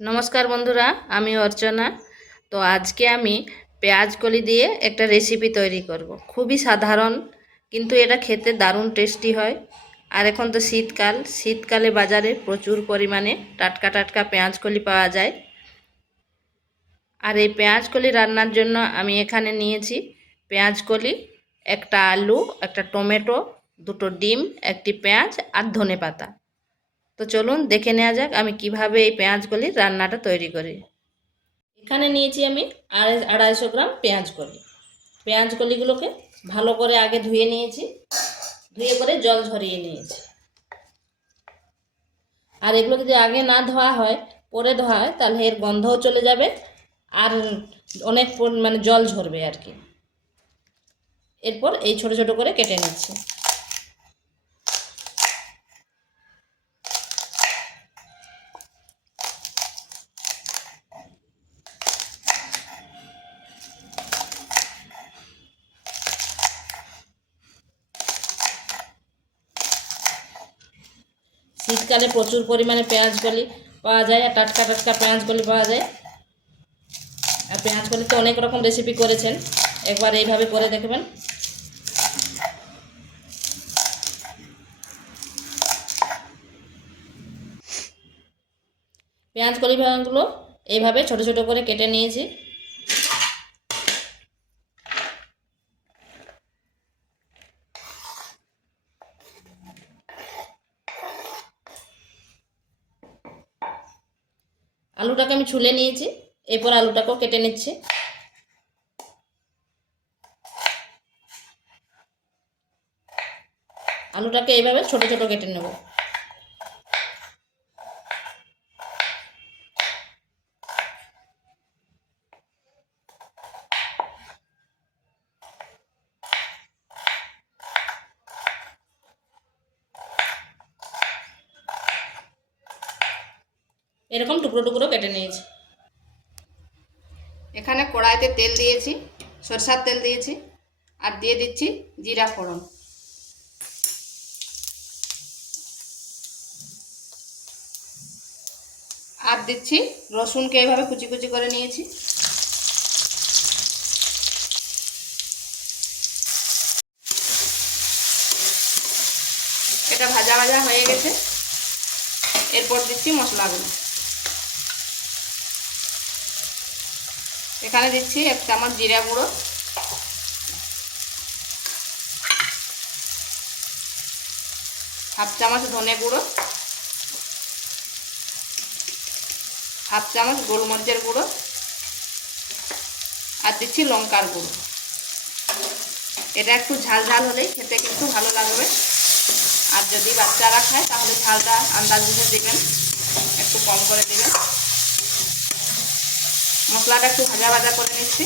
नमस्कार बंधुरा आमी अर्चना। तो आज के आमी पेঁয়াজ कली दिए एक रेसिपि तैरी करब। खूबी साधारण किन्तु एटा खेते दारुण टेस्टी है। और एखन तो शीतकाल, शीतकाले बाजारे प्रचुर परिमाणे टाटका टाटका पेঁয়াজ कली पाওয়া যায়। और ये पेঁয়াজ कली रान्नार जन्य आमी एखाने निয়েছি पेঁয়াজ कली, একটা आलू, একটা टमेटो, দুটো ডিম, একটি পেঁয়াজ আর ধনে পাতা। তো চলুন দেখে নেওয়া যাক আমি কিভাবে এই পেঁয়াজকলি রান্নাটা তৈরি করি। এখানে নিয়েছি আমি 250 গ্রাম পেঁয়াজকলি। পেঁয়াজকলিগুলোকে ভালো করে আগে ধুয়ে নিয়েছি, ধুয়ে করে জল ঝরিয়ে নিয়েছি। আর এগুলো যদি আগে না ধোয়া হয়, পরে ধোয়া হয়, তাহলে এর গন্ধও চলে যাবে আর অনেক মানে জল ঝরবে আর কি। এরপর এই ছোট ছোট করে কেটে নিচ্ছি। শীতকালে প্রচুর পরিমাণে পেঁয়াজকলি পাওয়া যায় আর টাটকা টাটকা পেঁয়াজকলি পাওয়া যায়। আর পেঁয়াজকলিতে অনেক রকম রেসিপি করেছেন, একবার এইভাবে করে দেখবেন। পেঁয়াজকলিগুলো এইভাবে ছোট ছোট করে কেটে নিয়েছি। আলুটাকে আমি ছুলে নিয়েছি, এরপর আলুটাকেও কেটে নিচ্ছি। আলুটাকে এইভাবে ছোট ছোট কেটে নেব। এরকম টুকরো টুকরো কেটে নিয়েছি। এখানে কড়াইতে তেল দিয়েছি, সরষের তেল দিয়েছি আর দিয়ে দিচ্ছি জিরা ফোড়ন। আর দিচ্ছি রসুনকে এইভাবে কুচি কুচি করে নিয়েছি। এটা ভাজা ভাজা হয়ে গেছে, এরপর দিচ্ছি মশলাগুলো। এখানে দিচ্ছি 1 চামচ জিরা গুঁড়ো, 1/2 চামচ ধনে গুঁড়ো, 1/2 চামচ গোলমরিচের গুঁড়ো আর দিচ্ছি লঙ্কার গুঁড়ো। এটা একটু ঝাল ঝাল হলেই খেতে কিন্তু ভালো লাগবে। আর যদি বাচ্চারা খায় তাহলে ঝালটা আন্দাজ বুঝে দেবেন, একটু কম করে দেবেন। মশলাটা একটু ভাজা ভাজা করে নিচ্ছি।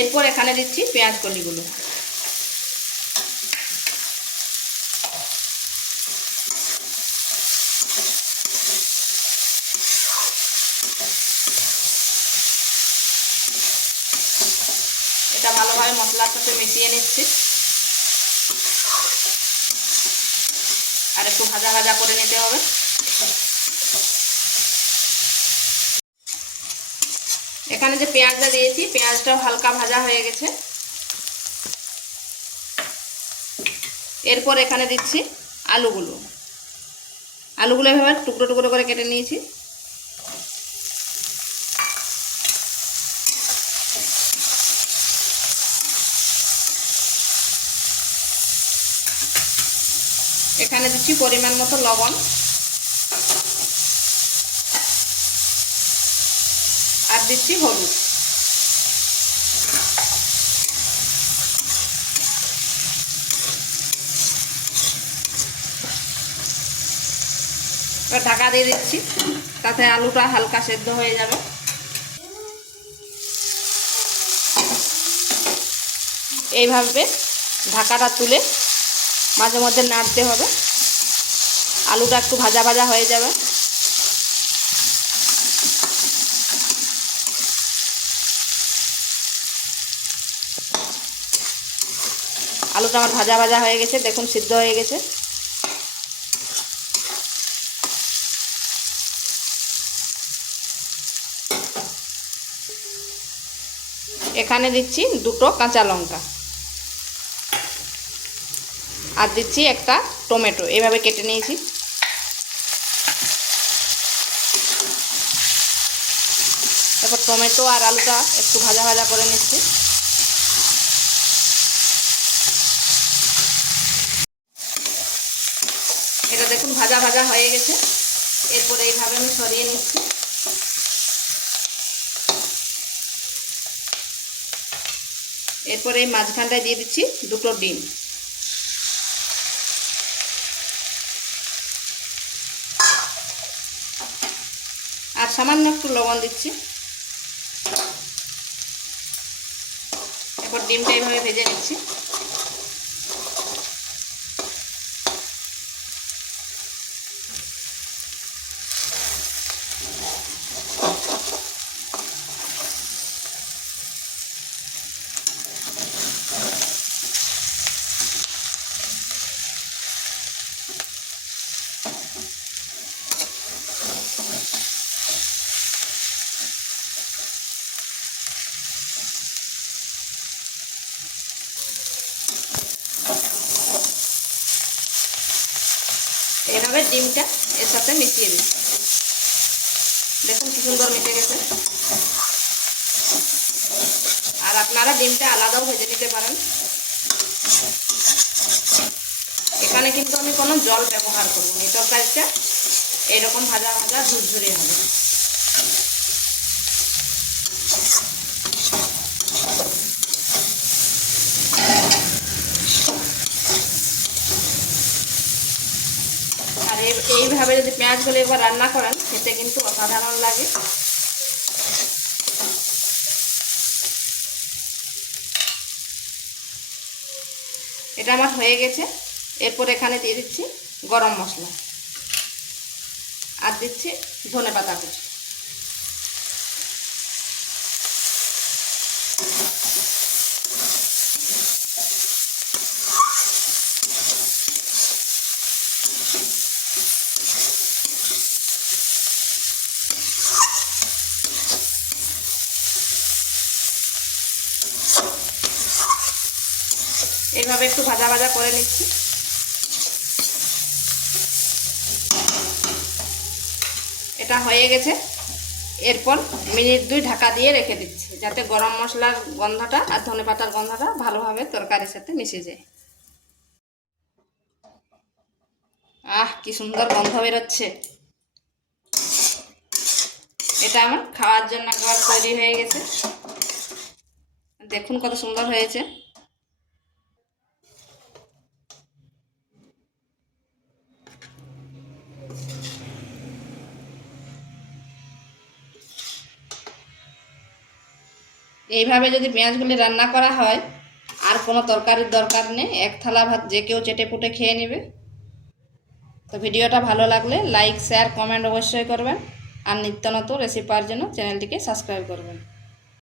এরপর এখানে দিচ্ছি পেঁয়াজ কলিগুলো। এটা ভালোভাবে মশলার সাথে মিশিয়ে নিচ্ছি আর একটু ভাজা ভাজা করে নিতে হবে। এখানে যে পেঁয়াজটা দিয়েছি, পেঁয়াজটাও হালকা ভাজা হয়ে গেছে। এরপর এখানে দিচ্ছি আলুগুলো। আলুগুলো এভাবে টুকরো টুকরো করে কেটে নিয়েছি। এখানে দিচ্ছি পরিমাণ মতো লবণ আর দিচ্ছি হলুদ। এবার ঢাকা দিয়ে দিচ্ছি, তাতে আলুটা হালকা সেদ্ধ হয়ে যাবে। এইভাবে ঢাকাটা তুলে মাঝে মধ্যে নাড়তে হবে, আলুটা একটু ভাজা ভাজা হয়ে যাবে। আলুটা আমার ভাজা ভাজা হয়ে গেছে, দেখুন সিদ্ধ হয়ে গেছে। এখানে দিচ্ছি 2টো কাঁচা লঙ্কা আর দিচ্ছি একটা টমেটো, এইভাবে কেটে নিয়েছি। তারপর টমেটো আর আলুটা একটু ভাজা ভাজা করে নিচ্ছি। এটা দেখুন ভাজা ভাজা হয়ে গেছে। এরপরে এইভাবে আমি সরিয়ে নিচ্ছি। এরপরে এই মাঝখানটায় দিয়ে দিচ্ছি 2টো ডিম। আর সামান্য একটু লবণ দিচ্ছি। এরপর ডিমটা এইভাবে ভেজে নিচ্ছি। এইভাবে ডিমটা এর সাথে মিশিয়ে দিচ্ছি। দেখুন কি সুন্দর মিশে গেছে। আর আপনারা ডিমটা আলাদাও ভেজে নিতে পারেন। এখানে কিন্তু আমি কোনো জল ব্যবহার করব না। তরকারিটা এরকম ভাজা ভাজা ঝুরঝুরে হবে। আর এইভাবে যদি পেঁয়াজগুলো একবার রান্না করেন খেতে কিন্তু অসাধারণ লাগে। এটা আমার হয়ে গেছে। এরপর এখানে দিয়ে দিচ্ছি গরম মশলা আর দিচ্ছি ধনেপাতা কুচি। এইভাবে একটু ভাজা ভাজা করে নিচ্ছি। এটা হয়ে গেছে। এরপর মিনিট 2 ঢাকা দিয়ে রেখে দিচ্ছি, যাতে গরম মশলার গন্ধটা আর ধনেপাতার গন্ধটা ভালোভাবে তরকারির সাথে মিশে যায়। কি সুন্দর গন্ধ বেরোচ্ছে। এটা আমার খাওয়ার জন্য একবার তৈরি হয়ে গেছে। দেখুন কত সুন্দর হয়েছে। এইভাবে যদি পেঁয়াজগুলি রান্না করা হয় আর কোনো তরকারির দরকার নেই, এক থালা ভাত যে কেউ চেটে পুটে খেয়ে নেবে। তো ভিডিওটা ভালো লাগলে লাইক শেয়ার কমেন্ট অবশ্যই করবেন। আর নিত্য নতুন রেসিপি পাওয়ার জন্য চ্যানেলটিকে সাবস্ক্রাইব করবেন।